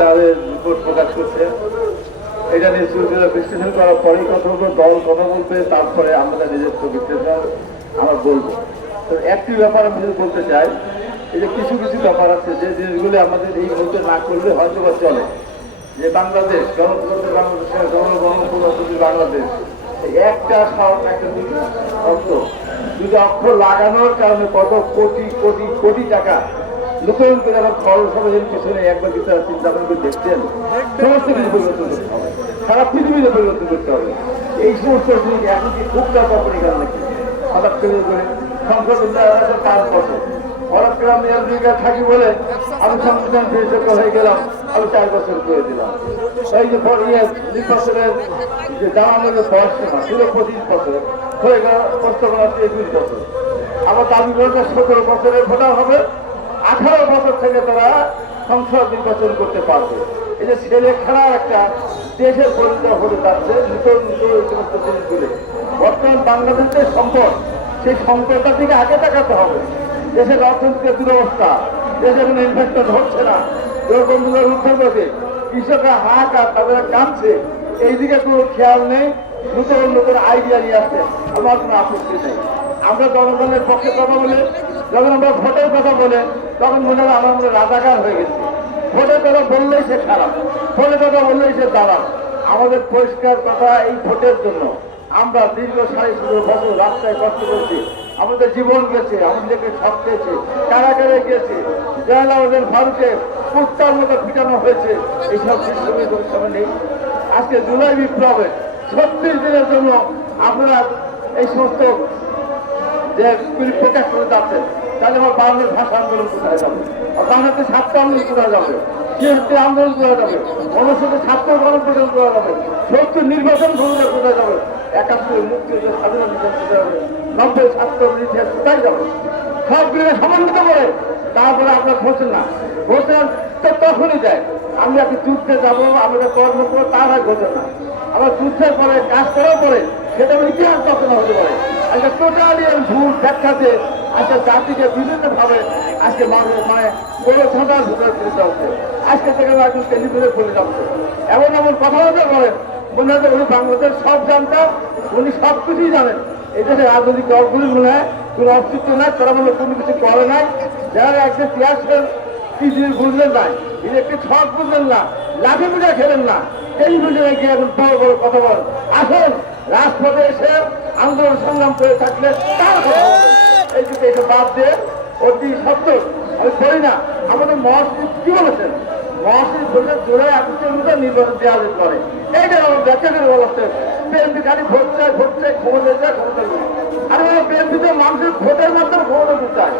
তাদের রিপোর্ট প্রকাশ করছে। এটা নিয়ে সুযোগ বিশ্লেষণ করার পরেই কথা হলো দল কথা বলবে, তারপরে আমরা নিজস্ব বিশ্লেষণ আমরা বলব। তো একটি ব্যাপার আমি যদি বলতে চাই, এই যে কিছু কিছু ব্যাপার আছে, যে জিনিসগুলি আমাদের এই মুহূর্তে না করলে হয়তো বা চলে। যে বাংলাদেশ গণতন্ত্র বাংলাদেশের গণগণতন্ত্র বাংলাদেশ একটা সাউন্ড একটা দুটো অর্থ দুটো অক্ষর লাগানোর কারণে কত কোটি কোটি কোটি টাকা নতুন করে আমার খরচ পিছনে একবার কি চিন্তা করে দেখছেন সমস্ত কিছু পরিবর্তন করতে হবে। সারা পৃথিবীতে পরিবর্তন করতে হবে। এই সমস্ত এখন কি খুব টাকা পরিকার নাকি হঠাৎ করে করে সংসদ পাঁচ বছর হঠাৎ করে আমি থাকি বলে আমি সংবিধান বিশেষজ্ঞ হয়ে গেলাম, আমি চার বছর করে দিলাম। এই যে ইয়ে নির্বাচনের যে দাম আমাদের বয়স না ছিল পঁচিশ বছর। হয়ে গেল প্রস্তাবনা একুশ বছর। আবার দাবি করবে সতেরো বছরের ভোটার হবে। আঠারো বছর থেকে তারা সংসদ নির্বাচন করতে পারবে। এই যে ছেলে খেলার একটা দেশের পরিচয় হতে যাচ্ছে, নতুন সমস্ত জিনিসগুলো। বর্তমান বাংলাদেশের সম্পদ, সেই সম্পদটা থেকে আগে তাকাতে হবে। দেশের অর্থনৈতিক দুরবস্থা দেশে কোনো ইনভেস্টমেন্ট হচ্ছে না। বন্ধুরা উদ্ধার করছে কৃষকরা হাহাকার তাদের কাঁদছে, এইদিকে কোনো খেয়াল নেই নতুন নতুন আইডিয়া নিয়ে আসছে। আমার কোনো আপত্তি নেই। আমরা জনগণের পক্ষে কথা বলে যখন আমরা ভোটের কথা বলে তখন মনে হয় আমার মনে রাজাকার হয়ে গেছে। ভোটের কথা বললেই সে খারাপ ভোটের কথা বললেই সে দাঁড়ান আমাদের পরিষ্কার কথা এই ভোটের জন্য। আমরা দীর্ঘ সাড়ে ষোলো বছর রাস্তায় কষ্ট করছি, আমাদের জীবন গেছে, আমাদেরকে সব পেয়েছে, কারাগারে গেছে জয়ালাউদ্দিন ফারুকে কুত্তার মতো পিটানো হয়েছে, এইসব সময় নেই। আজকে জুলাই বিপ্লবে ছত্রিশ দিনের জন্য আপনারা এই সমস্ত যে প্রকাশ করে তাহলে আমার বাংলাদেশ ভাষা আন্দোলন কোথায় যাবে? বাংলাদেশের ছাত্র আন্দোলন কোথায় যাবে? আন্দোলন যাবে? যাবে? নির্বাচন কোথায় যাবে? কোথায় তারপরে আপনার না খোঁজেন তো তখনই যায়। আমি আপনি যুদ্ধে যাব? আমরা কর্ম করব, তার আর ঘোষেন না আবার যুদ্ধের পরে, কাজ করার পরে, সেটা ইতিহাস রচনা হতে পারে। একটা টোটালি ভুল ব্যাখ্যাতে আজকে জাতিকে বিভিন্নভাবে আজকে মানুষ মানে কোনো ছাঁটার ভিতরে ফেলতে হচ্ছে আজকে থেকে একজন টেলিভিশনে ফেলে যাচ্ছে। এমন এমন কথা বলতে পারেন মনে হয় উনি বাংলাদেশ সব জানতাম, উনি সব কিছুই জানেন। এই দেশে রাজনৈতিক দলগুলি মনে হয় কোনো অস্তিত্ব নাই, তারা মনে কোনো কিছু করে নাই। যারা তিয়াসের কি জিনিস বুঝলেন নাই ইলেকট্রিক শর্ট বুঝলেন না, লাঠি পূজা খেলেন না, টেলিভিশনে গিয়ে এখন বড় বড় কথা বলেন। আসুন রাজপথে এসে আন্দোলন সংগ্রাম করে থাকলে এটা বাদ দিয়ে অতি সত্য, আমি করি না, আমাদের মহাসচিব কি বলেছেন? মহাসচিব বলে জোড়ায় একত্রিশ মতো নির্বাচন দেওয়া যেতে পারে। এইটা আমার ব্যাখ্যা করে বলছে, বিএনপি খালি ভোট চায়, ভোট ক্ষমতা ক্ষমতা বিএনপি তো মানুষের ভোটের মাধ্যমে ক্ষমতা চায়